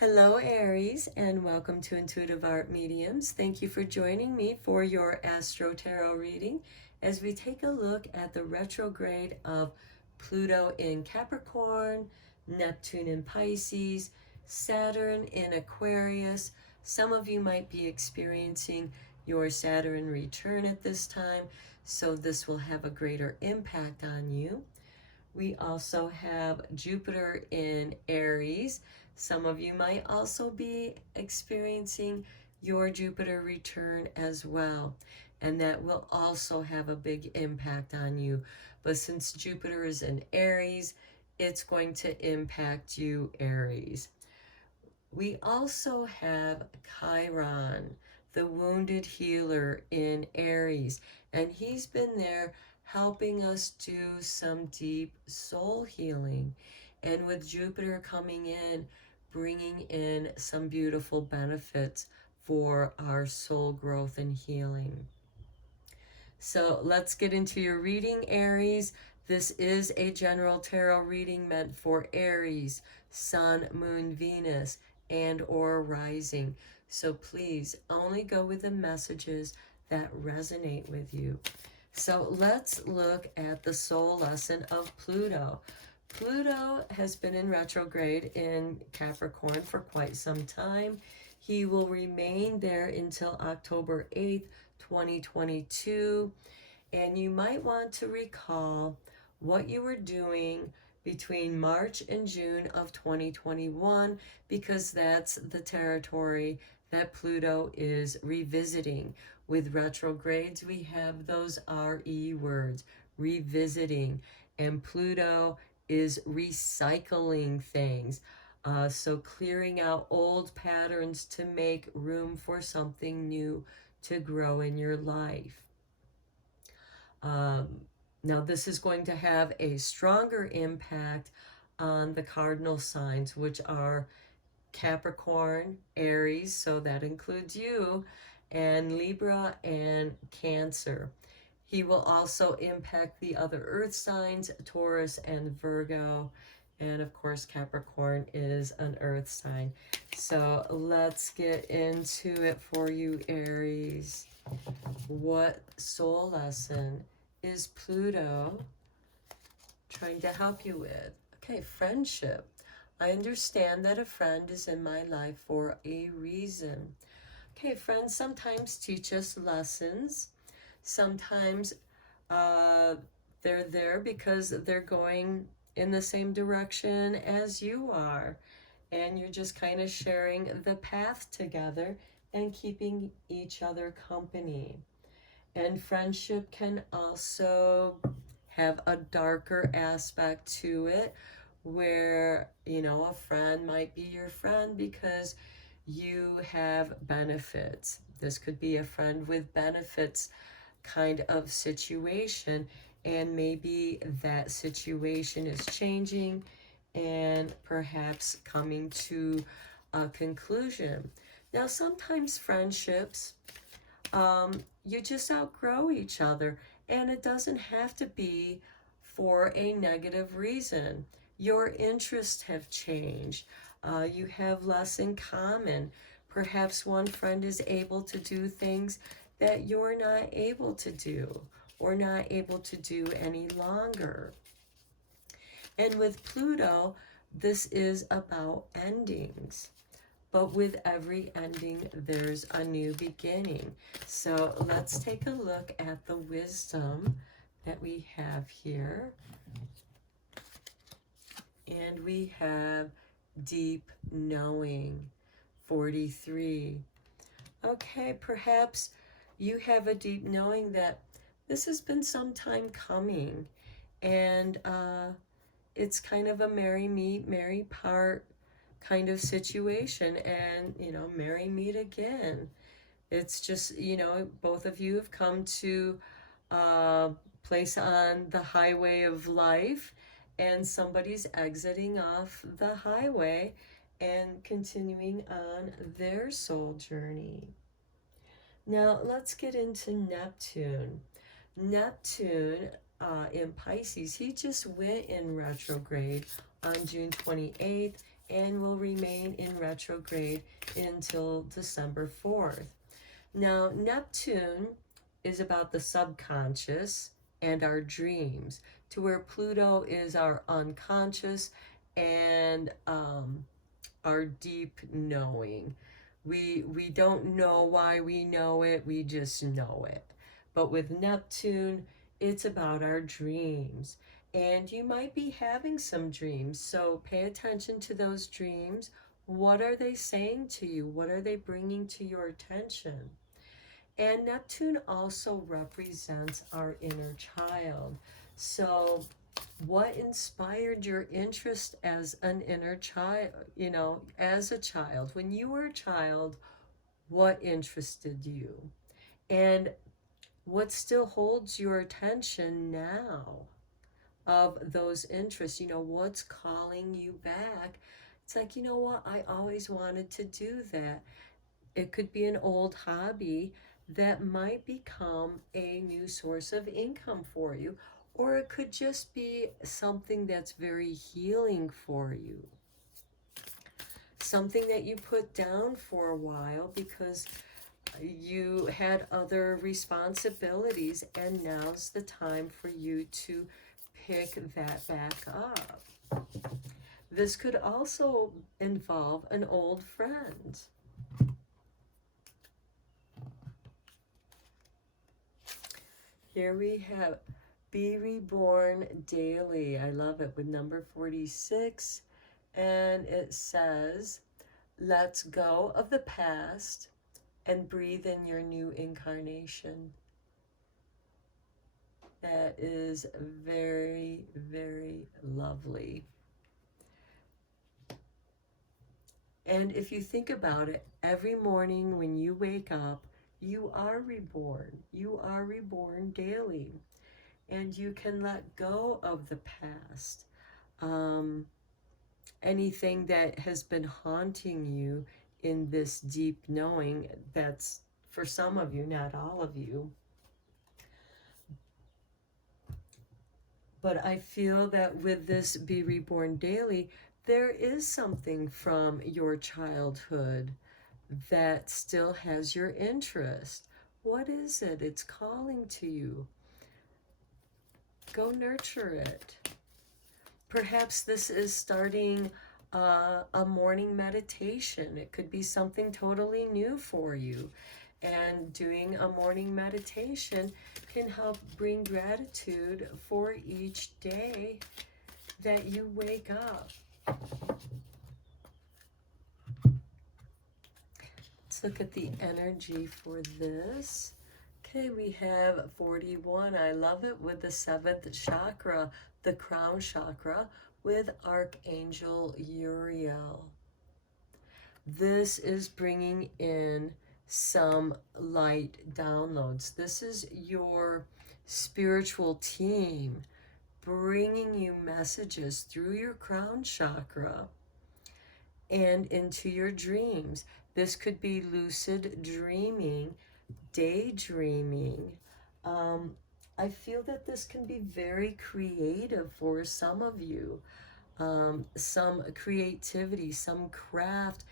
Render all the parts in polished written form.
Hello, Aries, and welcome to Intuitive Art Mediums. Thank you for joining me for your Astro-Tarot reading as we take a look at the retrograde of Pluto in Capricorn, Neptune in Pisces, Saturn in Aquarius. Some of you might be experiencing your Saturn return at this time, so this will have a greater impact on you. We also have Jupiter in Aries. Some of you might also be experiencing your Jupiter return as well, and that will also have a big impact on you. But since Jupiter is in Aries, it's going to impact you, Aries. We also have Chiron, the wounded healer in Aries, and he's been there helping us do some deep soul healing. And with Jupiter coming in, bringing in some beautiful benefits for our soul growth and healing. So let's get into your reading, Aries. This is a general tarot reading meant for Aries, Sun, Moon, Venus, and or rising. So please only go with the messages that resonate with you. So let's look at the soul lesson of Pluto. Pluto has been in retrograde in Capricorn for quite some time. He will remain there until October 8th, 2022. And you might want to recall what you were doing between March and June of 2021, because that's the territory that Pluto is revisiting. With retrogrades, we have those RE words, revisiting, and Pluto is recycling things. So clearing out old patterns to make room for something new to grow in your life. Now this is going to have a stronger impact on the cardinal signs, which are Capricorn, Aries, so that includes you, and Libra and Cancer. He will also impact the other earth signs, Taurus and Virgo. And of course, Capricorn is an earth sign. So let's get into it for you, Aries. What soul lesson is Pluto trying to help you with? Okay, friendship. I understand that a friend is in my life for a reason. Okay, friends sometimes teach us lessons. Sometimes they're there because they're going in the same direction as you are. And you're just kind of sharing the path together and keeping each other company. And friendship can also have a darker aspect to it, where, you know, a friend might be your friend because you have benefits. This could be a friend with benefits kind of situation, and maybe that situation is changing and perhaps coming to a conclusion. Now, sometimes friendships, you just outgrow each other, and it doesn't have to be for a negative reason. Your interests have changed. You have less in common. Perhaps one friend is able to do things that you're not able to do, or not able to do any longer. And with Pluto, this is about endings. But with every ending, there's a new beginning. So let's take a look at the wisdom that we have here. And we have deep knowing, 43. Okay, perhaps you have a deep knowing that this has been some time coming, and it's kind of a marry meet, marry part kind of situation, and, you know, marry meet again. It's just, you know, both of you have come to a place on the highway of life, and somebody's exiting off the highway and continuing on their soul journey. Now let's get into Neptune. Neptune in Pisces, he just went in retrograde on June 28th, and will remain in retrograde until December 4th. Now, Neptune is about the subconscious and our dreams, to where Pluto is our unconscious and our deep knowing. We don't know why we know it, we just know it. But with Neptune, it's about our dreams. And you might be having some dreams, so pay attention to those dreams. What are they saying to you? What are they bringing to your attention? And Neptune also represents our inner child. So what inspired your interest as an inner child, as a child? When you were a child, what interested you? And what still holds your attention now of those interests? What's calling you back? It's like, you know what? I always wanted to do that. It could be an old hobby that might become a new source of income for you, or it could just be something that's very healing for you. Something that you put down for a while because you had other responsibilities, and now's the time for you to pick that back up. This could also involve an old friend. Here we have Be Reborn Daily. I love it, with number 46. And it says, let's go of the past and breathe in your new incarnation. That is very, very lovely. And if you think about it, every morning when you wake up, you are reborn. You are reborn daily. And you can let go of the past. Anything that has been haunting you in this deep knowing, that's for some of you, not all of you. But I feel that with this Be Reborn Daily, there is something from your childhood that still has your interest. What is it? It's calling to you. Go nurture it. Perhaps this is starting a morning meditation. It could be something totally new for you. And doing a morning meditation can help bring gratitude for each day that you wake up. Let's look at the energy for this. Okay, we have 41. I love it, with the 7th chakra, the crown chakra, with Archangel Uriel. This is bringing in some light downloads. This is your spiritual team bringing you messages through your crown chakra and into your dreams. This could be lucid dreaming, daydreaming. I feel that this can be very creative for some of you. Some creativity, some craft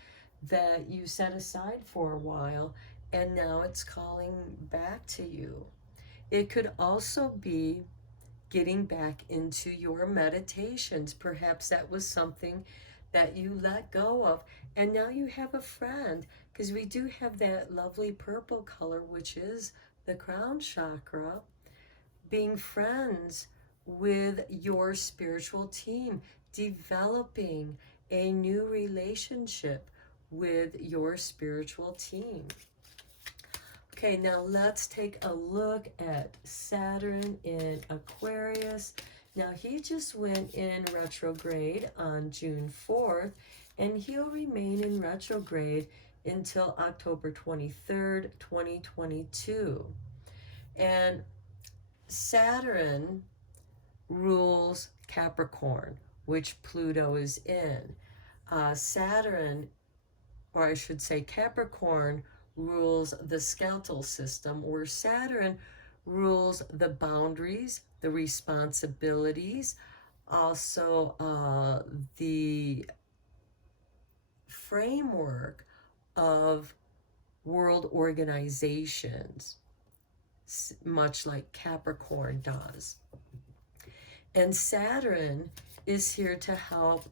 that you set aside for a while, and now it's calling back to you. It could also be getting back into your meditations. Perhaps that was something that you let go of, and now you have a friend, because we do have that lovely purple color, which is the crown chakra. Being friends with your spiritual team, developing a new relationship with your spiritual team. Okay, now let's take a look at Saturn in Aquarius. Now he just went in retrograde on June 4th, and he'll remain in retrograde until October 23rd, 2022. And Saturn rules Capricorn, which Pluto is in. Saturn, or I should say Capricorn, rules the skeletal system, where Saturn rules the boundaries, the responsibilities, also the framework of world organizations, much like Capricorn does. And Saturn is here to help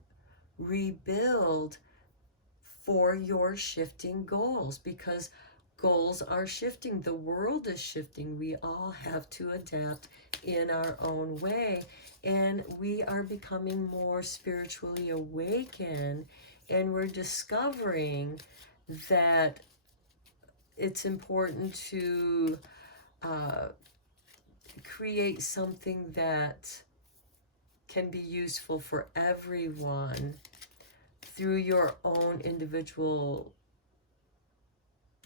rebuild for your shifting goals, because goals are shifting. The world is shifting. We all have to adapt in our own way. And we are becoming more spiritually awakened. And we're discovering that it's important to create something that can be useful for everyone through your own individual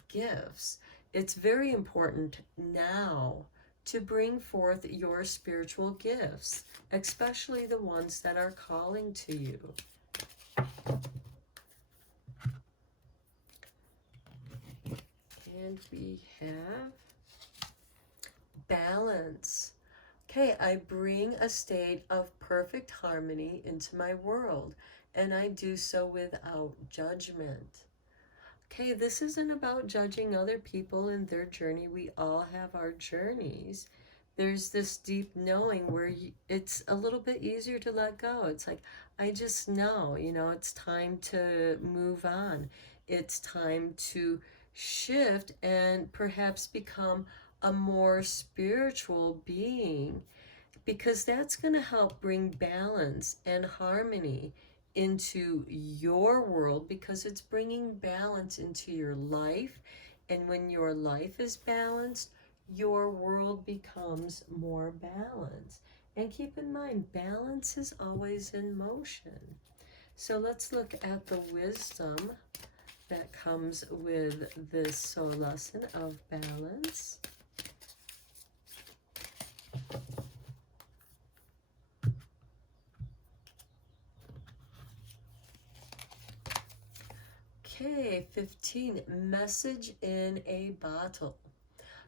gifts. It's very important now to bring forth your spiritual gifts, especially the ones that are calling to you. And we have balance. Okay, I bring a state of perfect harmony into my world, and I do so without judgment. Okay, this isn't about judging other people and their journey. We all have our journeys. There's this deep knowing where it's a little bit easier to let go. It's like, I just know, it's time to move on. It's time to shift and perhaps become a more spiritual being, because that's going to help bring balance and harmony into your world, because it's bringing balance into your life. And when your life is balanced, your world becomes more balanced. And keep in mind, balance is always in motion. So let's look at the wisdom that comes with this soul lesson of balance. Okay, 15, message in a bottle.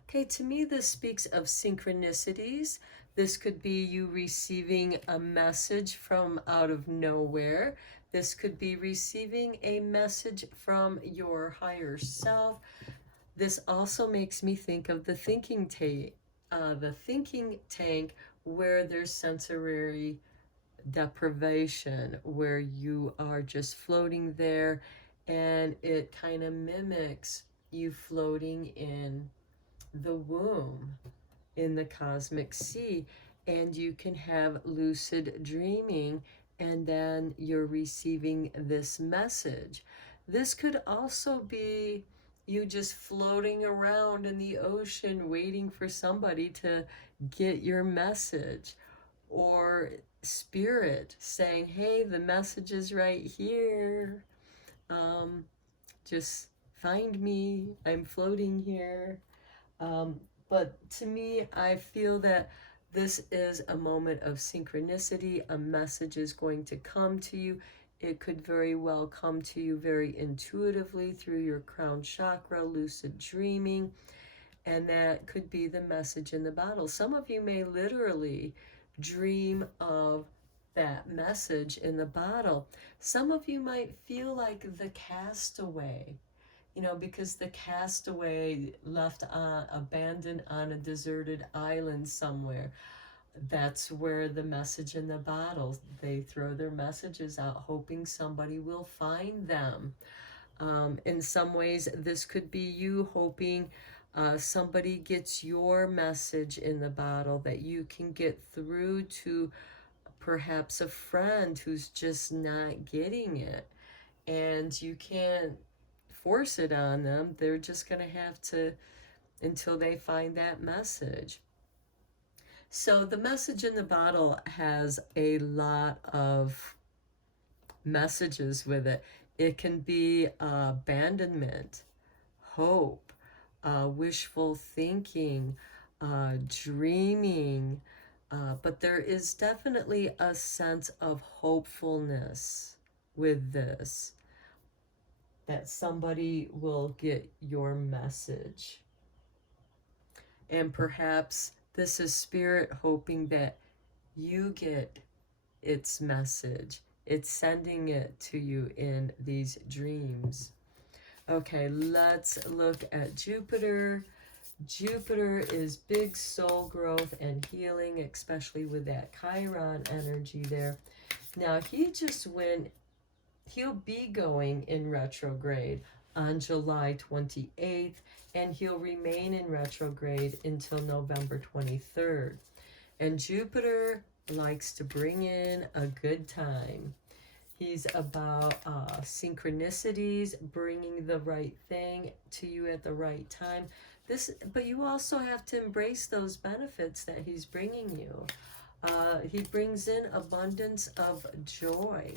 Okay, to me, this speaks of synchronicities. This could be you receiving a message from out of nowhere. This could be receiving a message from your higher self. This also makes me think of the thinking tank, where there's sensory deprivation, where you are just floating there, and it kind of mimics you floating in the womb, in the cosmic sea, and you can have lucid dreaming, and then you're receiving this message. This could also be you just floating around in the ocean waiting for somebody to get your message, or spirit saying, hey, the message is right here. Just find me. I'm floating here. But to me, I feel that this is a moment of synchronicity. A message is going to come to you. It could very well come to you very intuitively through your crown chakra, lucid dreaming. And that could be the message in the bottle. Some of you may literally dream of that message in the bottle. Some of you might feel like the castaway, because the castaway left abandoned on a deserted island somewhere. That's where the message in the bottle, they throw their messages out hoping somebody will find them. In some ways, this could be you hoping somebody gets your message in the bottle, that you can get through to perhaps a friend who's just not getting it. And you can't force it on them. They're just going to have to, until they find that message. So the message in the bottle has a lot of messages with it. It can be abandonment, hope, wishful thinking, dreaming, but there is definitely a sense of hopefulness with this, that somebody will get your message. And perhaps this is spirit hoping that you get its message It's sending it to you in these dreams. Okay, let's look at Jupiter. Jupiter is big soul growth and healing, especially with that Chiron energy there. Now, he'll be going in retrograde on July 28th, and he'll remain in retrograde until November 23rd. And Jupiter likes to bring in a good time. He's about synchronicities, bringing the right thing to you at the right time. But you also have to embrace those benefits that he's bringing you. He brings in abundance of joy.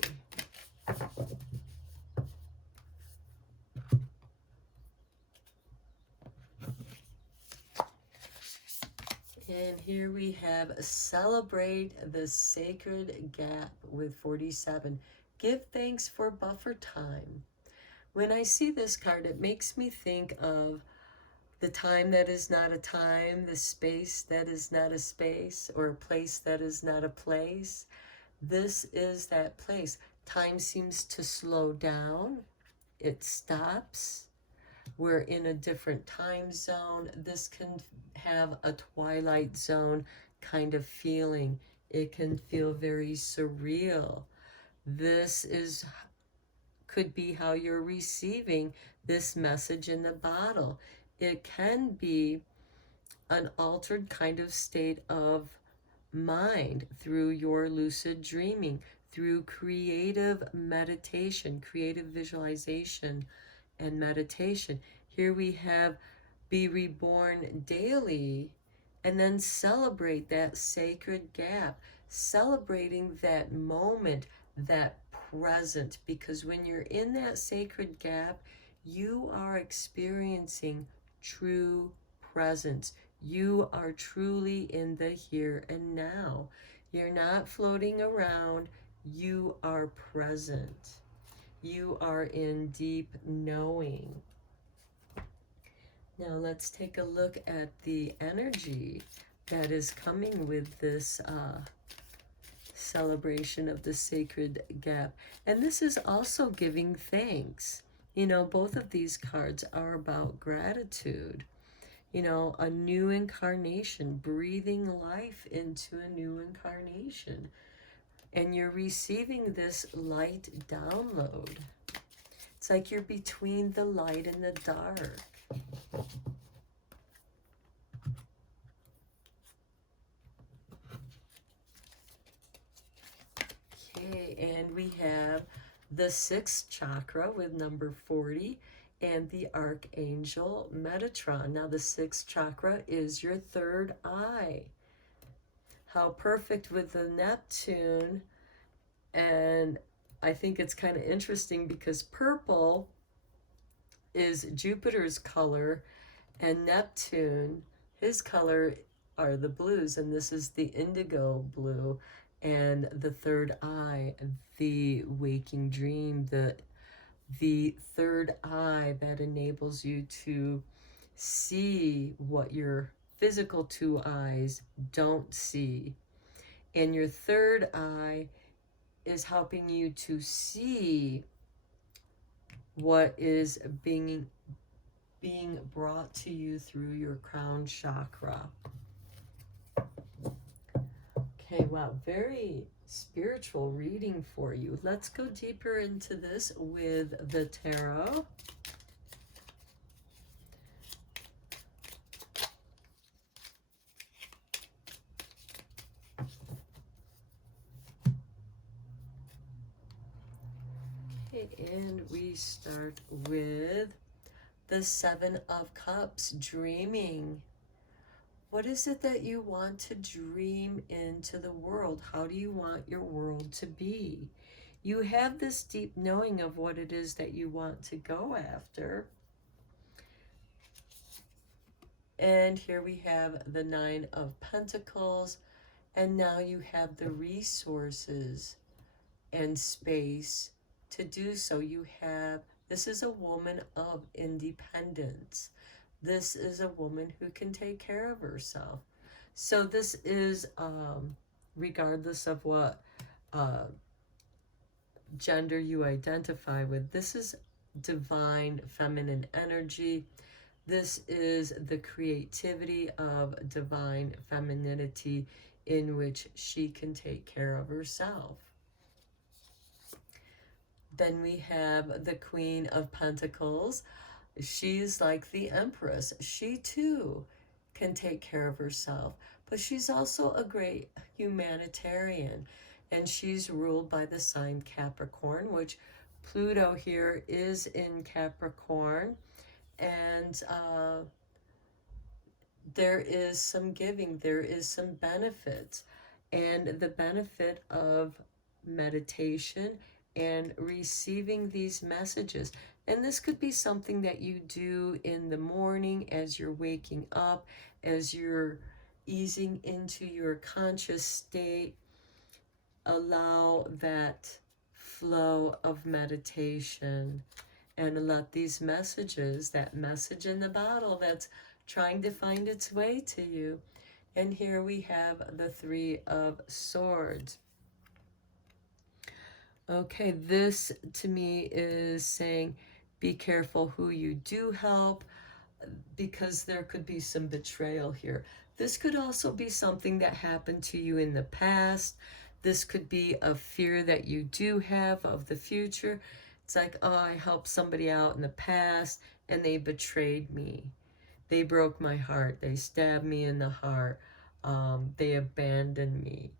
And here we have celebrate the sacred gap with 47. Give thanks for buffer time. When I see this card, it makes me think of the time that is not a time, the space that is not a space, or a place that is not a place. This is that place. Time seems to slow down. It stops. We're in a different time zone. This can have a twilight zone kind of feeling. It can feel very surreal. This could be how you're receiving this message in the bottle. It can be an altered kind of state of mind through your lucid dreaming, through creative meditation, creative visualization, and meditation. Here we have be reborn daily, and then celebrate that sacred gap, celebrating that moment, that present, because when you're in that sacred gap, you are experiencing true presence. You are truly in the here and now. You're not floating around, you are present. You are in deep knowing. Now let's take a look at the energy that is coming with this celebration of the sacred gap. And this is also giving thanks. You know, both of these cards are about gratitude. You know, a new incarnation, breathing life into a new incarnation. And you're receiving this light download. It's like you're between the light and the dark. Okay, and we have the sixth chakra with number 40 and the Archangel Metatron. Now the sixth chakra is your third eye. How perfect with the Neptune. And I think it's kind of interesting because purple is Jupiter's color, and Neptune, his color are the blues, and this is the indigo blue. And the third eye, the waking dream, the third eye that enables you to see what your physical two eyes don't see. And your third eye is helping you to see what is being brought to you through your crown chakra. Okay, wow, very spiritual reading for you. Let's go deeper into this with the tarot. Okay, and we start with the Seven of Cups, dreaming. What is it that you want to dream into the world? How do you want your world to be? You have this deep knowing of what it is that you want to go after. And here we have the Nine of Pentacles. And now you have the resources and space to do so. This is a woman of independence. This is a woman who can take care of herself. So this is, regardless of what gender you identify with. This is divine feminine energy. This is the creativity of divine femininity in which she can take care of herself. Then we have the Queen of Pentacles. She's like the Empress. She too can take care of herself, but she's also a great humanitarian, and she's ruled by the sign Capricorn, which Pluto here is in Capricorn. And there is some giving, there is some benefit, and the benefit of meditation and receiving these messages. And this could be something that you do in the morning as you're waking up, as you're easing into your conscious state. Allow that flow of meditation and let these messages, that message in the bottle that's trying to find its way to you. And here we have the Three of Swords. Okay, this to me is saying be careful who you do help, because there could be some betrayal here. This could also be something that happened to you in the past. This could be a fear that you do have of the future. It's like, oh, I helped somebody out in the past and they betrayed me. They broke my heart. They stabbed me in the heart. They abandoned me.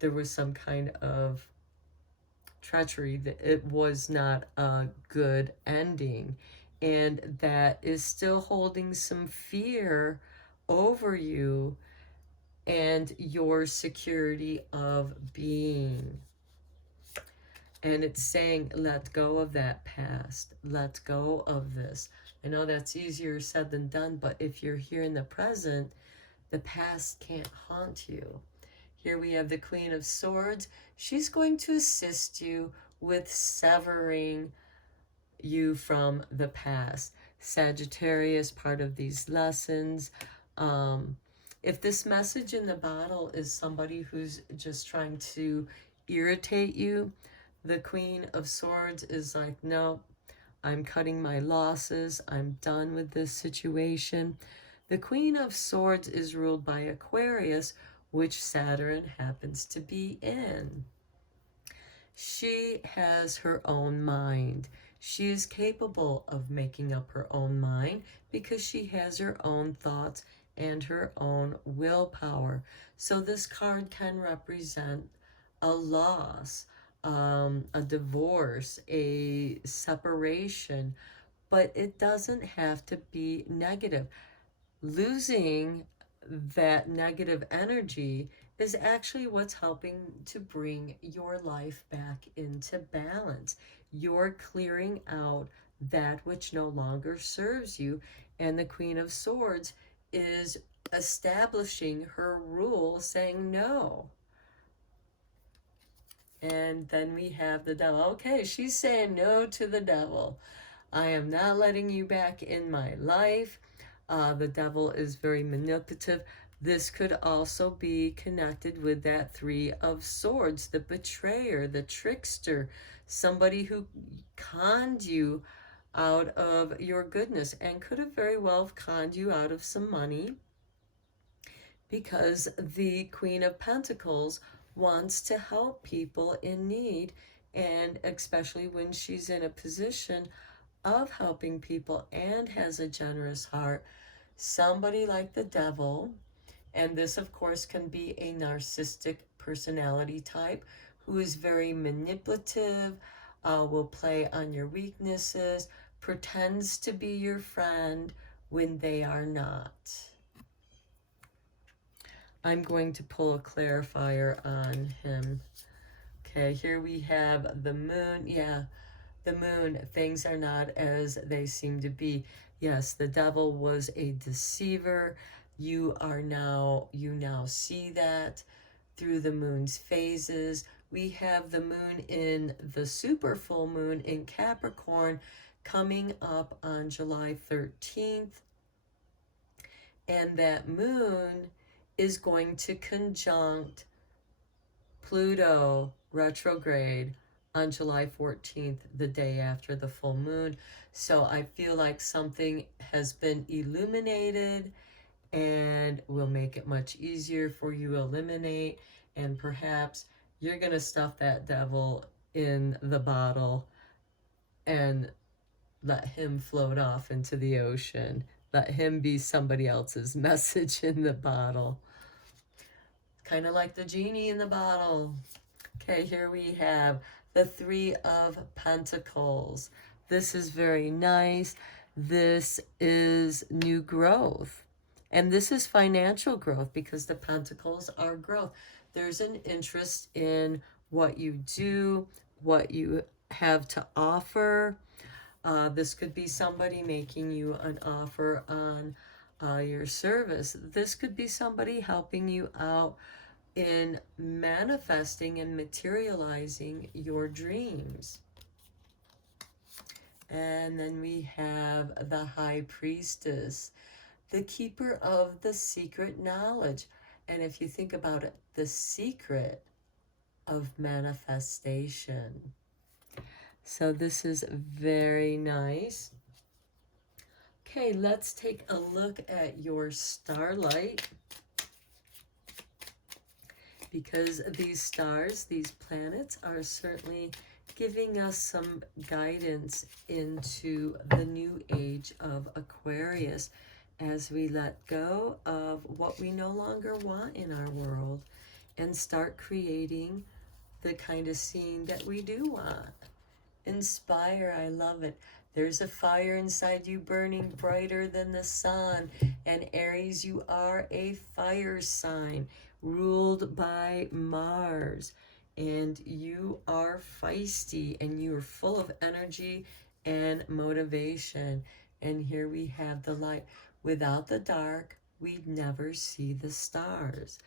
There was some kind of treachery, that it was not a good ending, and that is still holding some fear over you and your security of being. And it's saying, let go of that past, let go of this. I know that's easier said than done, but if you're here in the present, the past can't haunt you. Here we have the Queen of Swords. She's going to assist you with severing you from the past. Sagittarius, part of these lessons. If this message in the bottle is somebody who's just trying to irritate you, the Queen of Swords is like, no, I'm cutting my losses. I'm done with this situation. The Queen of Swords is ruled by Aquarius, which Saturn happens to be in. She has her own mind. She is capable of making up her own mind because she has her own thoughts and her own willpower. So this card can represent a loss, a divorce, a separation, but it doesn't have to be negative. Losing that negative energy is actually what's helping to bring your life back into balance. You're clearing out that which no longer serves you, and the Queen of Swords is establishing her rule, saying no. And then we have the devil. Okay, she's saying no to the devil. I am not letting you back in my life. The devil is very manipulative. This could also be connected with that Three of Swords, the betrayer, the trickster, somebody who conned you out of your goodness and could have very well conned you out of some money, because the Queen of Pentacles wants to help people in need, and especially when she's in a position of helping people and has a generous heart. Somebody like the devil, and this of course can be a narcissistic personality type who is very manipulative, will play on your weaknesses, pretends to be your friend when they are not. I'm going to pull a clarifier on him. Okay, here we have the moon. Yeah, the moon. Things are not as they seem to be. Yes, the devil was a deceiver. You now see that through the moon's phases. We have the moon in the super full moon in Capricorn coming up on July 13th. And that moon is going to conjunct Pluto retrograde on July 14th, the day after the full moon. So I feel like something has been illuminated and will make it much easier for you to eliminate. And perhaps you're going to stuff that devil in the bottle and let him float off into the ocean. Let him be somebody else's message in the bottle. Kind of like the genie in the bottle. Okay, here we have the Three of Pentacles. This is very nice. This is new growth. And this is financial growth because the Pentacles are growth. There's an interest in what you do, what you have to offer. This could be somebody making you an offer on your service. This could be somebody helping you out in manifesting and materializing your dreams. And then we have the High Priestess, the keeper of the secret knowledge. And if you think about it, the secret of manifestation. So this is very nice. Okay, let's take a look at your starlight. Because these stars, these planets, are certainly giving us some guidance into the new age of Aquarius as we let go of what we no longer want in our world and start creating the kind of scene that we do want. Inspire, I love it. There's a fire inside you burning brighter than the sun. And Aries, you are a fire sign ruled by Mars. And you are feisty and you are full of energy and motivation. And here we have the light. Without the dark, we'd never see the stars.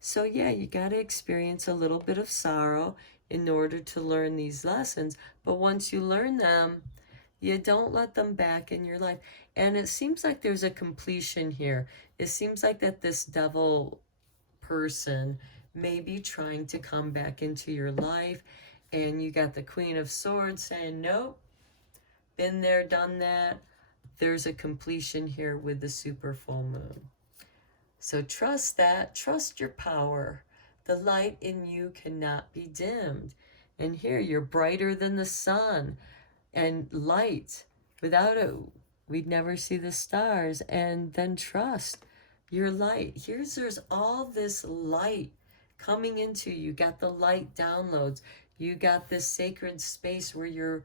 So yeah, you got to experience a little bit of sorrow in order to learn these lessons. But once you learn them, you don't let them back in your life. And it seems like there's a completion here. It seems like that this devil person may be trying to come back into your life. And you got the Queen of Swords saying, nope, been there, done that. There's a completion here with the super full moon. So trust that, trust your power. The light in you cannot be dimmed. And here you're brighter than the sun and light. Without it, we'd never see the stars. And then trust your light. There's all this light coming into you. You got the light downloads. You got this sacred space where you're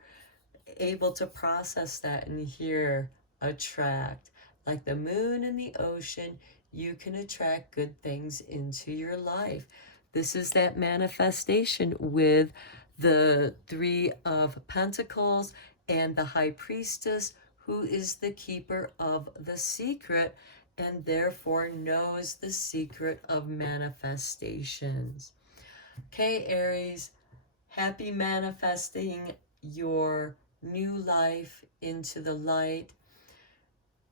able to process that and hear, attract. Like the moon and the ocean, you can attract good things into your life. This is that manifestation with the Three of Pentacles and the High Priestess, who is the keeper of the secret and therefore knows the secret of manifestations. Okay, Aries, happy manifesting your new life into the light.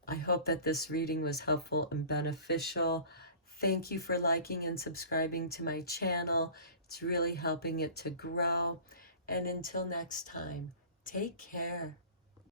I hope that this reading was helpful and beneficial. Thank you for liking and subscribing to my channel. It's really helping it to grow. And until next time, take care.